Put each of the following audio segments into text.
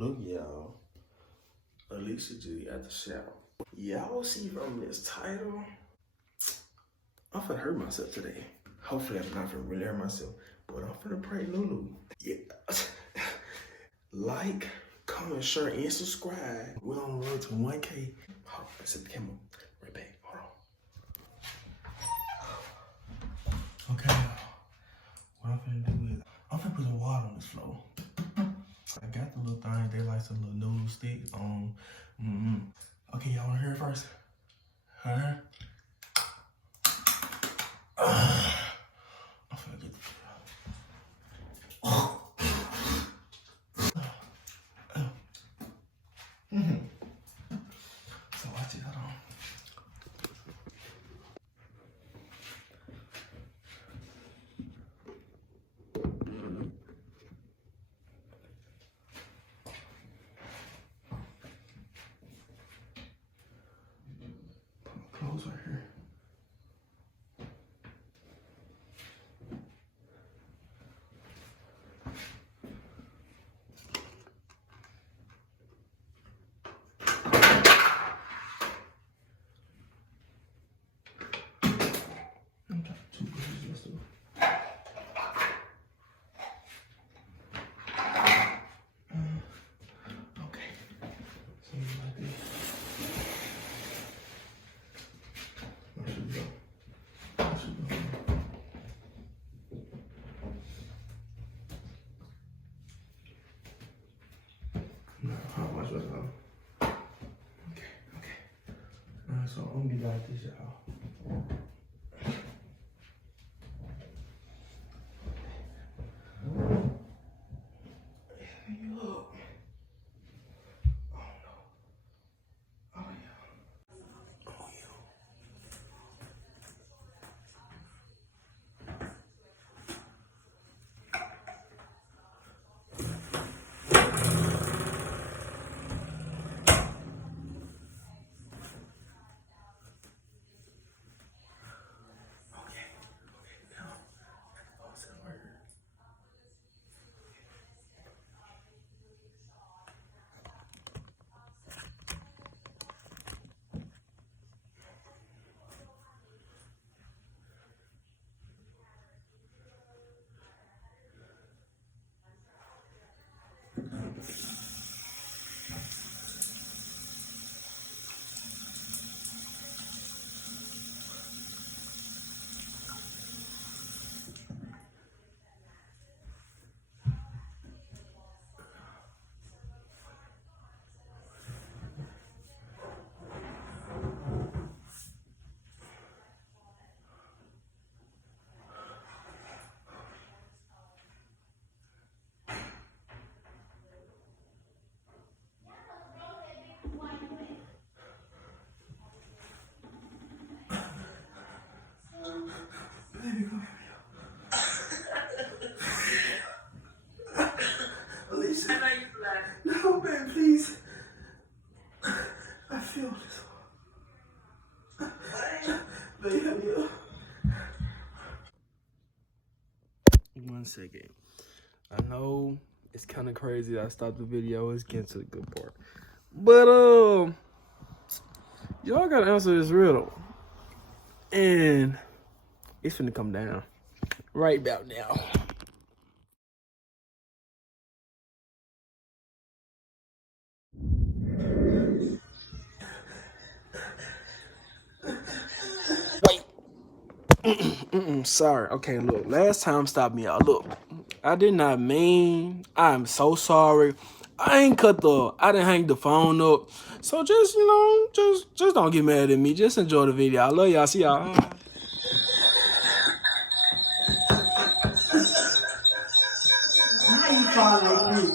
Look, y'all. Alicia G at the shower. Y'all see from this title, I'm finna hurt myself today. Hopefully I'm not finna really hurt myself, but I'm finna pray Lulu. Yeah. Like, comment, share, and subscribe. We're on the road to 1K. Hold on, let's set the camera right back. Hold on. Okay, what I'm finna do is, I'm finna put some water on this floor. I got the little thing, they like some little noodle stick. Okay, y'all wanna hear it first? Huh? I'm finna get the So watch it, hold on. Put my clothes right here. Okay. So I'm gonna be like this, y'all. Baby, come here. Alicia. I know you fly. No, babe, please. I feel this. Baby, help me up. 1 second. I know it's kind of crazy that I stopped the video. It's getting to the good part. But, y'all gotta answer this riddle. And it's finna come down right about now. Wait. Sorry. Okay, look. Last time, stop me out. Look, I did not mean. I'm so sorry. I didn't hang the phone up. So just, just don't get mad at me. Just enjoy the video. I love y'all. See y'all. How you fall like this?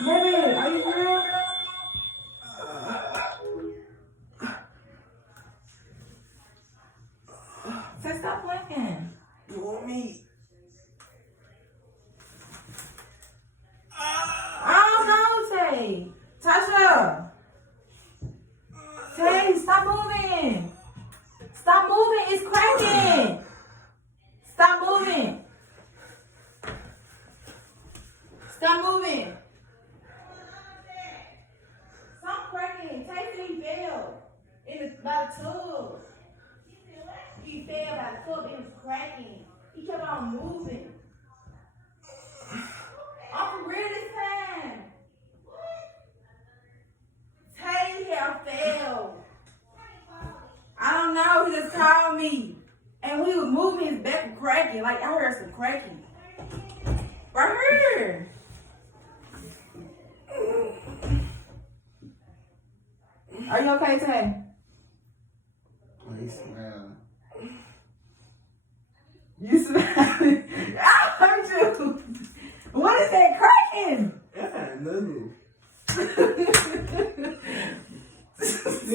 Baby, are you real? Say stop playing. You want me? I don't know, Tay. Tasha. Tay, stop moving. Stop moving. It's cracking. Stop moving. Stop moving. Stop cracking. Tyson, he fell by the tub. He fell by the tub. It was cracking. He kept on moving. I'm for real this time. Tay hair fell. I don't know. He just called me. And we was moving, his back was cracking. Like, I heard some cracking. Right here. Are you okay, Tay? Oh, he smiling. You smiling? I heard you. What is that cracking? Yeah, nothing.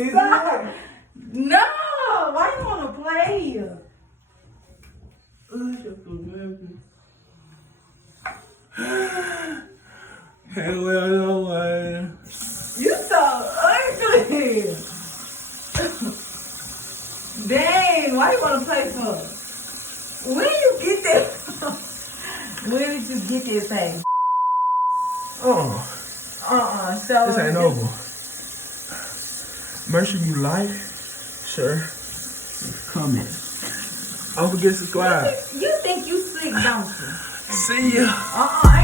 Stop. No. Why you want to play? Hey, well, no way. You so ugly. Dang, why you want to play for? Where did you get that from? Where did you get this thing? So This ain't over. Make sure you like, share, comment. Don't forget to subscribe. You think you slick, don't you? See ya. I